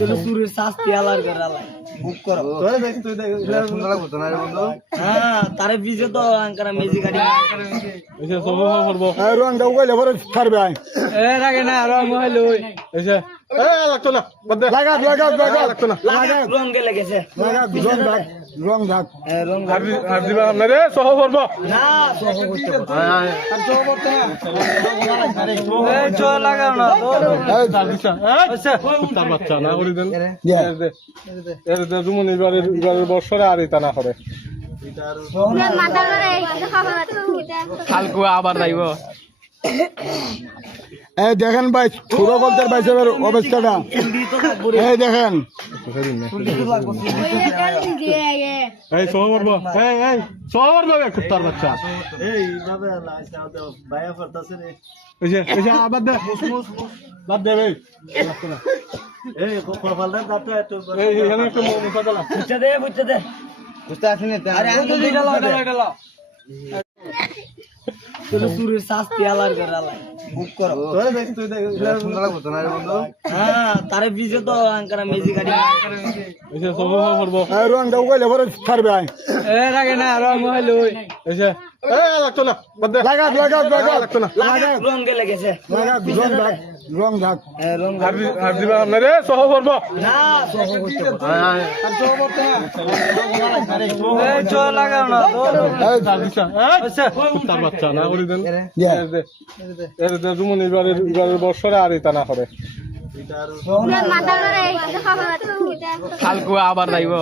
তোর সুরের শাস্তি আলার করে আলাই বুক করো তোরে দেখ তুই দেখ সুন্দর লাগতো না রে বন্ধু। হ্যাঁ তারে বিজে তো আঙ্কারা মেজি গাড়ি এসে সব করবো রং দাও কইলে পরে ছাড়বে আই এ রাগে না রং হইলো এসে এ লাগতো না বাদ দে লাগা লাগতো না রং গেলে গেছে রং দাগ রং আর দিবা না রে সহ করবো না সহ করতে আর সহ করতে না এই চো লাগাও না আচ্ছা তার বাচ্চা না করে দেন এর দে জুমন এবারের বছরে আর এটা না করে কালকে আবার যাইব এই দেখেন ভাই পুরো গলতের বাইসের অবস্থাটা এই দেখেন এই সহ করবো এই সহ করবো তার বাচ্চা এইভাবে ভাইয়া পড়তাছে রে এসে আবার দে বাদ দে ভাই লাগতো না এই কপালটা দাঁতে একটু এই এখানে একটু মুখা দালা বুঝতে দে বুঝতে আসেনি আরে আমি এটা তোর সুরের শাস্তি আলার করে আলাই বুক করো তোরে দেখ তুই দেখ সুন্দর লাগতো না রে বন্ধু। হ্যাঁ তারে বিজে তো আঙ্কারা মেজি গাড়ি এসে সব করবো রং দাও কইলে পরে ছাড়বে আই এ রাগে না রং হইলো এসে এ লাগতো না বাদ দে লাগা লাগতো না রং গেলে গেছে রং দাগ রং আর দিবা না রে সহ করবো না সহ করতে আর সহ করতে না এই চো লাগাও না আচ্ছা তার বাচ্চা না করে দেন এর দে জুমন এবারের বছরে আর এটা না করে কালকে আবার যাইব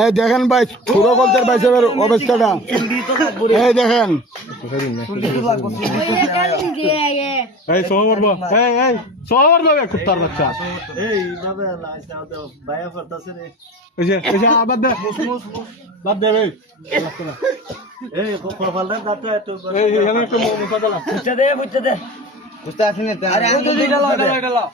এই দেখেন ভাই পুরো গলতের বাইসের অবস্থাটা এই দেখেন এই সহ করবো এই সহ করবো তার বাচ্চা এইভাবে ভাইয়া পড়তাছে রে এসে আবার দে বাদ দে ভাই লাগতো না এই কপালটা দাঁতে একটু এই এখানে একটু মুখা দালা বুঝতে দে বুঝতে আসেনি আরে আমি এটা